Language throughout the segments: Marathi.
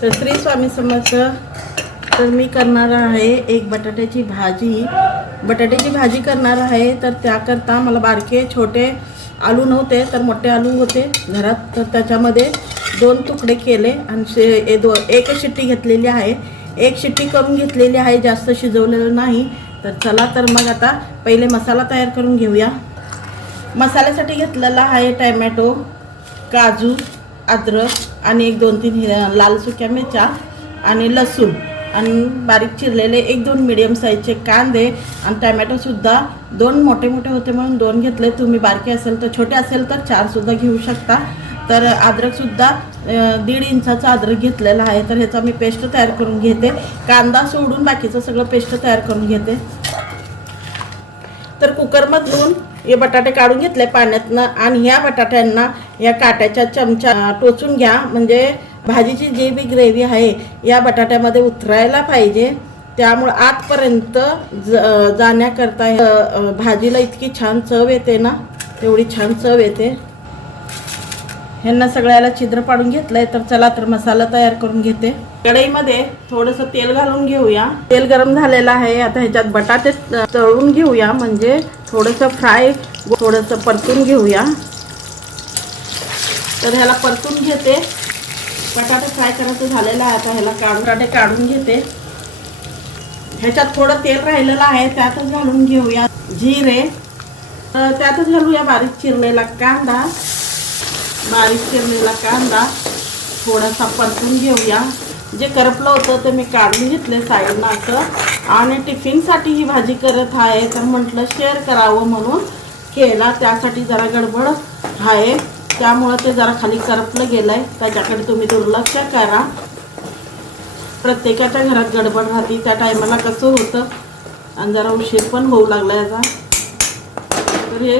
तर श्री स्वामी समर्थ. तर मी करणार आहे एक बटाट्याची भाजी करणार आहे. तर त्याकरता मला बारके छोटे आलू नव्हते तर मोठे आलू होते घरात, तर त्याच्यामध्ये 2 तुकडे केले आणि एक शिट्टी घेतलेली आहे. एक शिट्टी करून घेतलेली आहे, जास्त शिजवलेलं नाही. तर चला तर मग आता पहिले मसाला तयार करून घेऊया. मसाल्यासाठी घेतलेला आहे टॅमॅटो, काजू, अद्रक आणि 1-2-3 लाल सुक्या मिरच्या आणि लसूण आणि बारीक चिरलेले 1-2 मीडियम साईजचे कांदे आणि टॅमॅटोसुद्धा 2 मोठे होते म्हणून 2 घेतले. तुम्ही बारके असेल तर छोटे असेल तर 4सुद्धा घेऊ शकता. तर अद्रकसुद्धा 1.5 इंचाचा अद्रक घेतलेला आहे. तर ह्याचा मी पेस्ट तयार करून घेते. कांदा सोडून बाकीचं सगळं पेस्ट तयार करून घेते. तर कुकरमधून हे बटाटे काढून घेतले पाण्यातनं आणि ह्या बटाट्यांना या काट्याच्या चमचा टोचून घ्या, म्हणजे भाजीची जी बी ग्रेव्ही आहे या बटाट्यामध्ये उतरायला पाहिजे. त्यामुळं आतपर्यंत जाण्याकरता भाजीला इतकी छान चव येते ना, तेवढी छान चव येते. ह्यांना सगळ्याला छिद्र पाडून घेतलंय. तर चला तर मसाला तयार करून घेते. कढईमध्ये थोडंसं तेल घालून घेऊया. तेल गरम झालेलं आहे. आता ह्याच्यात बटाटे तळून घेऊया, म्हणजे थोडंसं थोडंसं परतून घेऊया. तर ह्याला परतून घेते. बटाटे फ्राय करायचं झालेलं आहे. आता ह्याला बटाटे काढून घेते. ह्याच्यात थोडं तेल राहिलेलं आहे, त्यातच घालून घेऊया जिरे. त्यातच घालूया बारीक चिरलेला कांदा. थोडासा परतून घेऊया. जे करपलं होतं ते मी काढून घेतले साईडनं असं. आणि टिफिनसाठी ही भाजी करत आहे, तर म्हटलं शेअर करावं म्हणून केला. त्यासाठी जरा गडबड आहे, त्यामुळं ते जरा खाली करपलं गेलं आहे. त्याच्याकडे तुम्ही दुर्लक्ष करा. प्रत्येकाच्या घरात गडबड राहते, त्या टायमाला कसं होतं आणि जरा उशीर पण होऊ लागला याचा. तर हे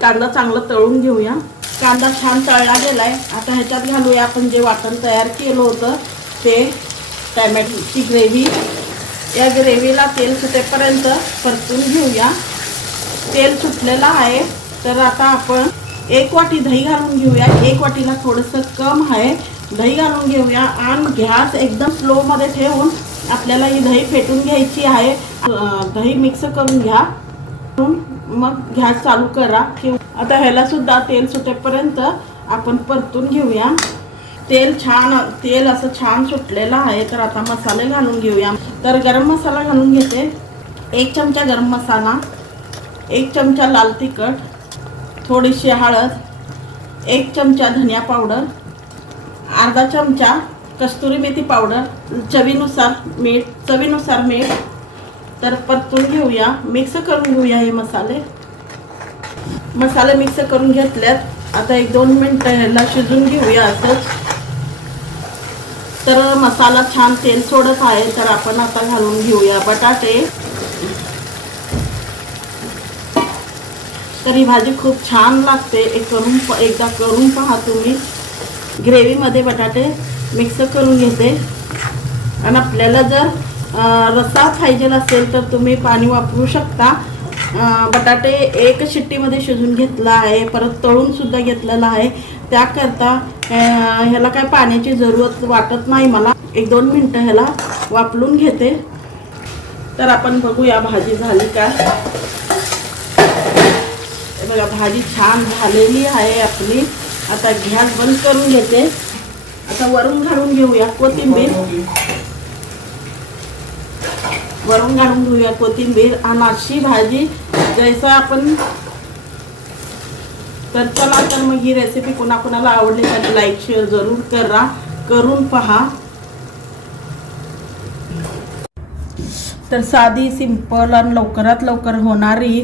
कांदा चांगलं तळून घेऊया. कांदा छान तळला गेला आहे. आता ह्याच्यात घालूया आपण जे वाटण तयार केलं होतं ते टॅमॅटोची ग्रेव्ही. या ग्रेव्हीला तेल सुटेपर्यंत परतून घेऊया. तेल सुटलेलं आहे. तर आता आपण 1 वाटी दही घालून घेऊया. 1 वाटीला थोडंसं कम आहे. दही घालून घेऊया आणि गॅस एकदम स्लोमध्ये ठेवून आपल्याला ही दही फेटून घ्यायची आहे. दही मिक्स करून घ्या, मग गॅस चालू करा. आता ह्याला सुद्धा तेल सुटेपर्यंत आपण परतून घेऊया. तेल असं छान सुटलेलं आहे. तर आता मसाले घालून घेऊया. तर गरम मसाला घालून घेते. 1 चमचा गरम मसाला, 1 चमचा लाल तिखट, थोडीशी हळद, 1 चमचा धनिया पावडर, अर्धा चमचा कस्तुरी मेथी पावडर, चवीनुसार मीठ. तर परतून घेऊया, मिक्स करून घेऊया. हे मसाले मिक्स करून घेतल्यात. आता 1-2 मिनटं ह्याला शिजून घेऊया असंच. तर मसाला छान तेल सोडत आहे. तर आपण आता घालून घेऊया बटाटे. तर ही भाजी खूप छान लागते. एकदा करून पहा तुम्ही. ग्रेव्हीमध्ये बटाटे मिक्स करून घेते. आणि आपल्याला जर रस्सा पाहिजे असेल तर तुम्ही पाणी वापरू शकता. बटाटे 1 शिट्टीमध्ये शिजून घेतला आहे, परत तळून सुद्धा घेतलेला आहे. त्याकरता ह्याला काय पाण्याची जरूरत वाटत नाही मला. 1-2 मिनटं ह्याला वाफलून घेते. तर आपण बघूया भाजी झाली का. बघा भाजी छान झालेली आहे आपली. आता गॅस बंद करून घेते. आता वरून घालून घेऊया कोथिंबीर. आणि अशी भाजी जैसा आपण. तर चला तर मग ही रेसिपी कोणाकोणाला आवडली तर लाईक शेअर जरूर करा, करून पहा. तर साधी, सिंपल आणि लवकरात लवकर होणारी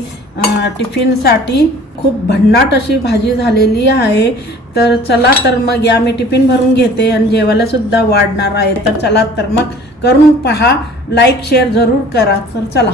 टिफिनसाठी खूप भन्नाट अशी भाजी झालेली आहे. तर चला तर मग या मी टिफिन भरून घेते आणि जेवायला सुद्धा वाढणार आहे. तर चला तर मग करून पहा, लाईक शेअर जरूर करा. तर चला.